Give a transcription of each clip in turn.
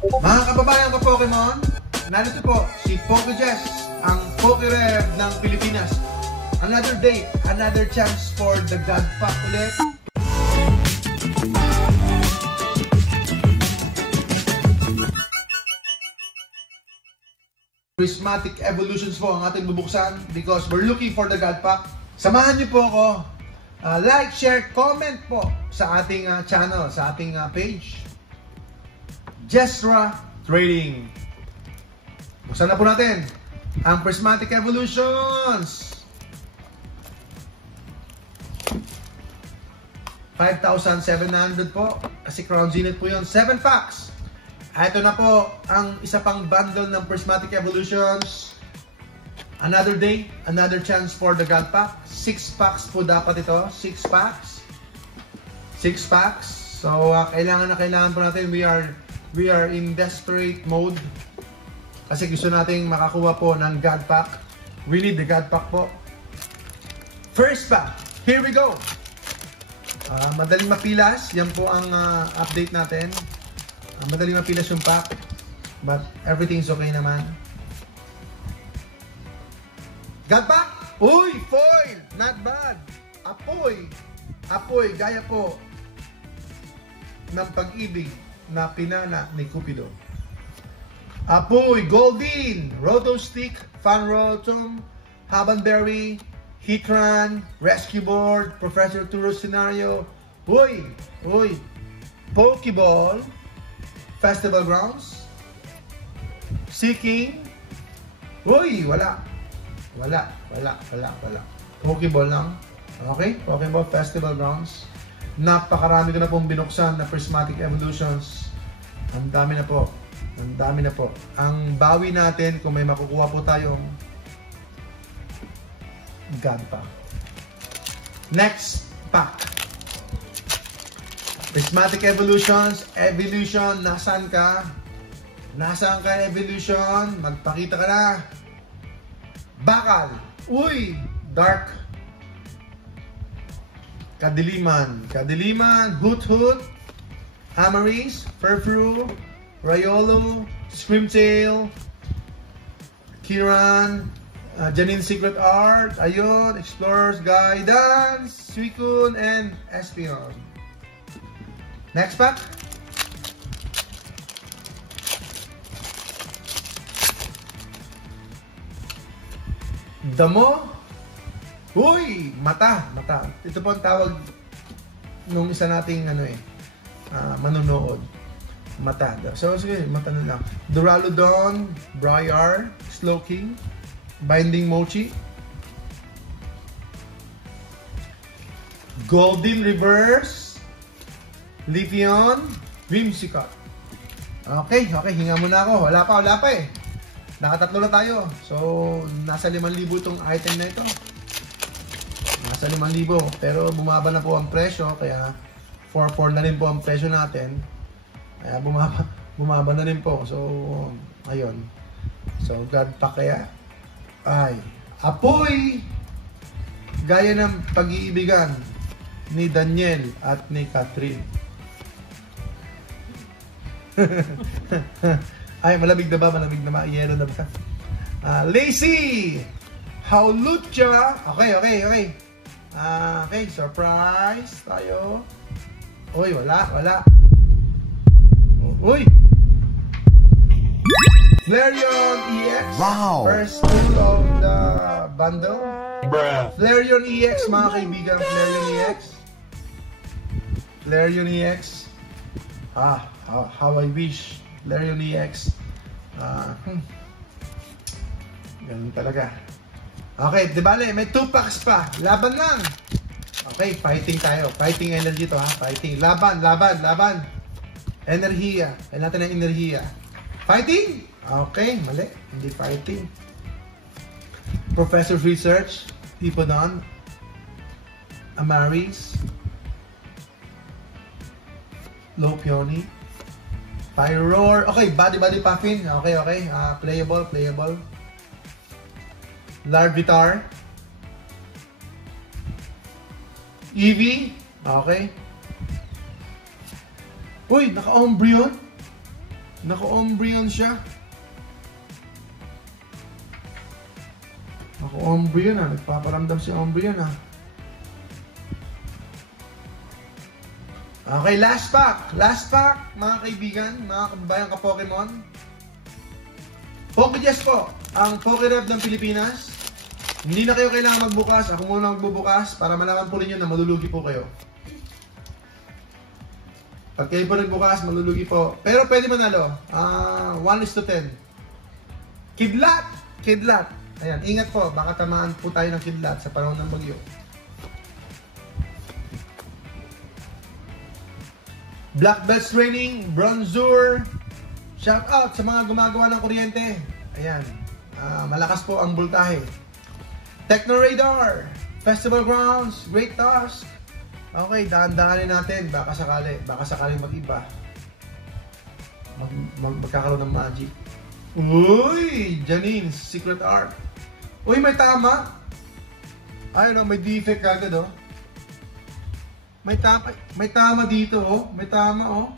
Mga kababayan ka Pokemon, narito po si Pokejess, ang Pokerev ng Pilipinas. Another day, another chance for the God Pack ulit. Prismatic Evolutions po ang ating bubuksan because we're looking for the God Pack. Samahan niyo po ako. Like, share, comment po sa ating channel, sa ating page. Jesra Trading. Buksan na po natin ang Prismatic Evolutions. 5,700 po. Kasi Crown Zenith po yun. 7 packs. Ito na po ang isa pang bundle ng Prismatic Evolutions. Another day, another chance for the God Pack. 6 packs po dapat ito. 6 packs. 6 packs. So, kailangan po natin. We are in desperate mode. Kasi gusto nating makakuha po ng God Pack. We need the God Pack po. First pack. Here we go. Madaling mapilas. Yan po ang update natin. Madaling mapilas yung pack. But everything's okay naman. God Pack! Uy! Foil! Not bad! Apoy! Apoy! Gaya po ng pag-ibig na pinana ni Cupido. Apoy! Goldeen! Rotostick! Fanrotom! Habanberry! Heatran! Rescue Board! Professor Turo Scenario! Uy! Uy! Pokeball! Festival Grounds! Seeking! Uy! Wala! Wala! Pokeball lang. Okay? Pokeball Festival Grounds. Napakarami ko na pong binuksan na Prismatic Evolutions. Ang dami na po. Ang dami na po. Ang bawi natin kung may makukuha po tayong God Pack. Next pack. Prismatic Evolutions. Evolution, nasaan ka? Nasaan ka, Evolution? Magpakita ka na. Bakal. Uy! Dark. Kadiliman, Hoot Hoot, Amaris, Furfru, Riolo, Screamtail, Kiran, Janine Secret Art, ayun, Explorer's Guidance, Suicune, and Espeon. Next pack. Damo. Uy! Mata! Ito po ang tawag nung isa nating manonood. Mata. So, sige, mata na lang. Duraludon, Briar, Slowking, Binding Mochi, Golden Reverse, Leafeon, Whimsicott. Okay, hinga muna ako. Wala pa eh. Nakatatlo na tayo. So, nasa 5,000 itong item na ito. Nasa 5,000, pero bumaba na po ang presyo, kaya 4,400 na rin po ang presyo natin. Kaya bumaba na rin po. So, ayun. So, God Pack kaya. Ay, apoy! Gaya ng pag-iibigan ni Daniel at ni Catherine. Ay, malamig na ba? Yelo na ba? Lazy! Howlucha! Okay. Okay, surprise tayo. Uy, wala. Uy! Flareon EX. Wow! First of the bundle. Bruh. Flareon EX, mga kaibigan. Flareon EX. How I wish. Flareon EX. Ganun talaga. Okay, di bale, may 2 packs pa. Laban lang. Okay, fighting tayo. Fighting energy to ha. Fighting. Laban. Enerhiya. Kailan natin ng enerhiya. Fighting? Okay, mali. Hindi fighting. Professor's Research. Hippodon. Amaris. Lopioni. Pyroar. Okay, Body Puffin. Okay. Playable. Larvitar. Eevee. Okay. Uy, naka-Umbreon. Naka-Umbreon siya. Naka-Umbreon ha. Nagpaparamdam si Umbreon ha. Okay, last pack. Last pack, mga kaibigan, mga kababayang ka-Pokemon. Pokejess po, ang Pokerep ng Pilipinas. Hindi na kayo kailangan magbukas. Ako muna magbubukas para malaman po ninyo na malulugi po kayo. Pag kayo po nagbukas, malulugi po. Pero pwede manalo. 1:10. Kidlat! Kidlat. Ayan, ingat po. Baka tamaan po tayo ng kidlat sa panahon ng bagyo. Black Belts Training, Bronzor. Shout out sa mga gumagawa ng kuryente. Ayan. Malakas po ang voltahe. Techno Radar, Festival Grounds, Great Task. Okay, dahan-dahanin natin. Baka sakali mag-iba. Magkakaroon ng magic. Uy! Janine's Secret Art. Uy, may tama. Ayun o, may defect agad o. May tama dito oh. May tama oh.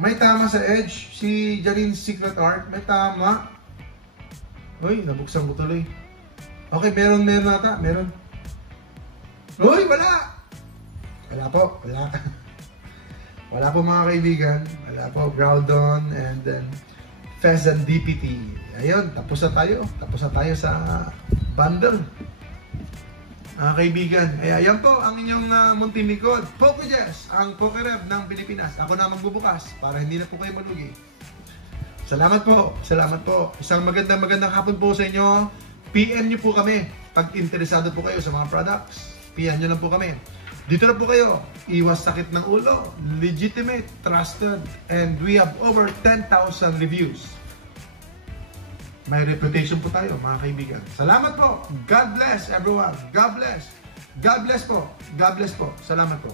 May tama sa edge. Si Janine's Secret Art. May tama. Uy, nabuksan ko tuloy. Okay, meron nata. Meron. Uy, wala! Wala po. Wala. Wala po mga kaibigan. Wala po. Groudon and then Pheasant DPT. Ayun, tapos na tayo. Tapos na tayo sa bundle. Mga kaibigan, ayan po ang inyong munting likod. Pokejess, ang Pokerep ng Pilipinas. Ako na magbubukas para hindi na po kayo malugi. Salamat po, salamat po. Isang magandang hapon po sa inyo. PM nyo po kami pag interesado po kayo sa mga products. PM nyo lang po kami. Dito na po kayo. Iwas sakit ng ulo. Legitimate, trusted, and we have over 10,000 reviews. May reputation po tayo, mga kaibigan. Salamat po. God bless everyone. God bless. God bless po. God bless po. Salamat po.